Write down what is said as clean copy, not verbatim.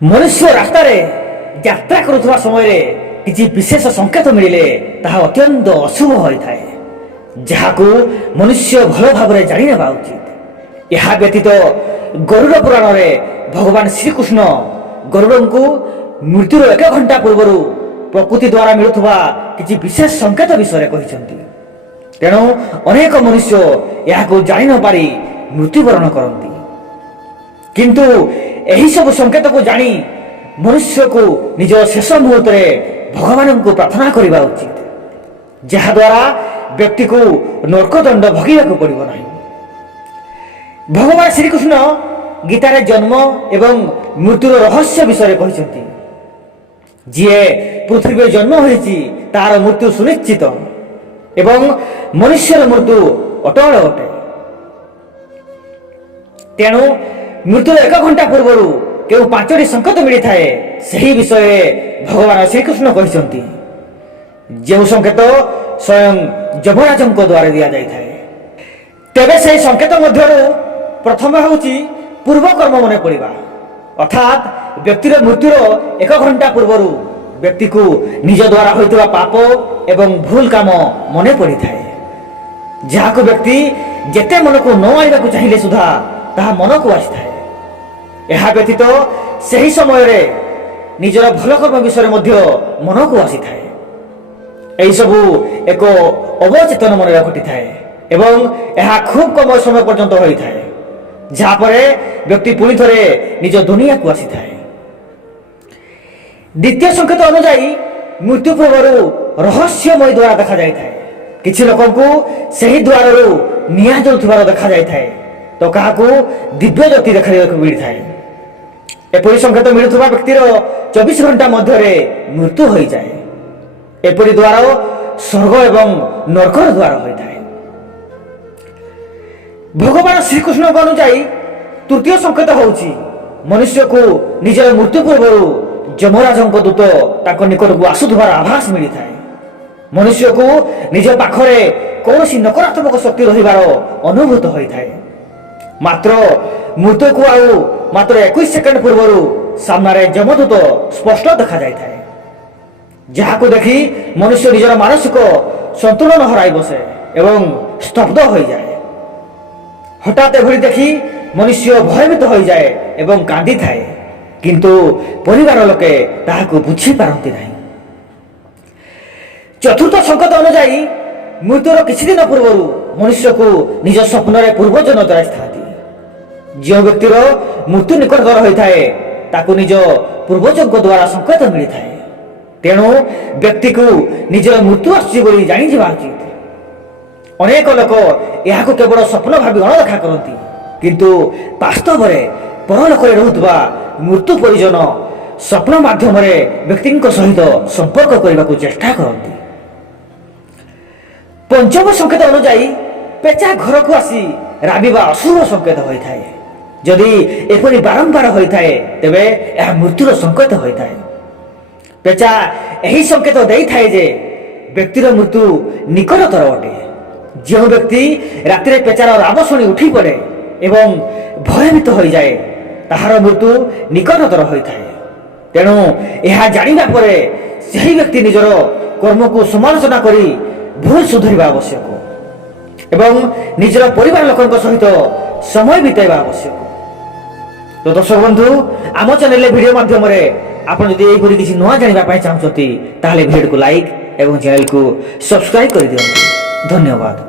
मनुष्य रास्तार यात्रा करुवा समय किसी विशेष संकेत मिले ताहा अत्यंत अशुभ होता है, जहाँ को मनुष्य भल भाव जाने उचित। यह व्यतीत गरुड़ पुराण में भगवान श्रीकृष्ण गरुड़ को मृत्युर 1 घंटा पूर्व प्रकृति द्वारा मिलुवा किसी विशेष संकेत विषय कहते। तेणु अनेक मनुष्य यह जानी न पारी मृत्युवरण करती, किंतु यही सब संकेत को जानी मनुष्य को निज शेष मुहूर्त भगवान को प्रार्थना करने उचित, जहा द्वारा व्यक्ति को नरकदंड भोगवाक पड़ो ना। भगवान श्रीकृष्ण गीतार जन्म एवं मृत्युर रहस्य विषय कहते। जी पृथ्वी जन्म होती तार मृत्यु सुनिश्चित एवं मनुष्यर मृत्यु अटल अटे। तेणु मृत्युर 1 घंटा पूर्व केउ 5टी संकेत मिलता है, सही विषय भगवान श्रीकृष्ण कहते, जो संकेत स्वयं यमराज द्वारा दि जाए। तेबे से संकेत मध्य प्रथम होची पूर्व कर्म मन पड़ा, अर्थात व्यक्तिर मृत्युर 1 घंटा पूर्व व्यक्ति को निज द्वारा होइतबा पाप एवं भूल काम मन पड़ी थाए, जहाँ को व्यक्ति जेते मन को न आइबा को चाहिए सुधा ताहा मन को आसी थाए। यह व्यतीत सही समय रे निजर भल कर्म विषय मन को आसी थाए। यही सबू एक अवचेतन मन घटी थाए एवं यह खूब कम समय पर्यंत होता है, जहाँ पर व्यक्ति पुणी थे निज दुनिया को आसी थाए। द्वितीय संकेत अनुजाई मृत्यु पूर्व रहस्यमय द्वार देखा जाए। किसी लोक को सही द्वार निया जलुवार देखा जाए, तो क्या दिव्य ज्योति देखा मिलता है। एपरी संकेत मिलुवा व्यक्तिर 24 घंटा मध्य मृत्यु हो जाए। एपरी द्वार स्वर्ग एवं नरकर द्वार होता है। भगवान श्रीकृष्ण को अनुजाई तृतीय संकेत होची मनुष्य को निजर मृत्यु पूर्व यमराज दूत ताक निकट को आसुवार आभास मिलता है। मनुष्य को निज पाखरे कौन नकारात्मक शक्ति रहिबार अनुभूत होता है। मात्र मृत्यु को मात्र 21 सेकेंड पूर्व सामने यमदूत स्पष्ट देखा जाए, जहाँ को देखी मनुष्य निजर मानसिक संतुलन हराई बसे एवं स्तब्ध हो जाए। हठात एभली देखी मनुष्य भयभीत हो जाए एवं कांदी थाए, किंतु परिवार लोके ताहाको बुझी पारती नहीं। चतुर्थ संकेत अनुजाई मृत्युर किछि दिन पूर्व मनुष्य को निज स्वप्न पूर्वजन दराई। जो व्यक्तिर मृत्यु निकटतर होता है ताकू निज पूर्वजों द्वारा संकेत मिलता है। तेणु व्यक्ति को निज मृत्यु आसुची जानी उचित। अनेक लोक यह केवल स्वप्न भावी अणदेखा करती, किंतु वास्तव में परलोक रुवा मृत्यु परिजन स्वप्न माध्यम व्यक्ति सहित संपर्क करने को चेष्टा करती। पंचम संकेत अनुजाई पेचा घर को आसी राबिबा अशुभ संकेत होता है। जदि एपरी बारंबार होता है तेबे यह मृत्युर संकेत होता है। पेचा यही संकेत देता है जे व्यक्तिर मृत्यु निकटतर अटे। जो व्यक्ति राति पेचार राब शुणी उठी पड़े एवं भयभीत हो जाए ताहार मृत्यु निकटतर होता है। तेणु यह जानिबा परे सही व्यक्ति निजर कर्म को समालोचना करी भूल सुधरिबा आवश्यक एवं निजर परिवार लोकंक सहित समय बिताइबा आवश्यक। तो दर्शक बंधु, आम चैनल वीडियो माध्यम आपन जदि एपरि किछि नुआ जानिबा पाई चाहछथि ताहले वीडियो को लाइक एवं चैनल को सब्सक्राइब कर दियंतु। धन्यवाद।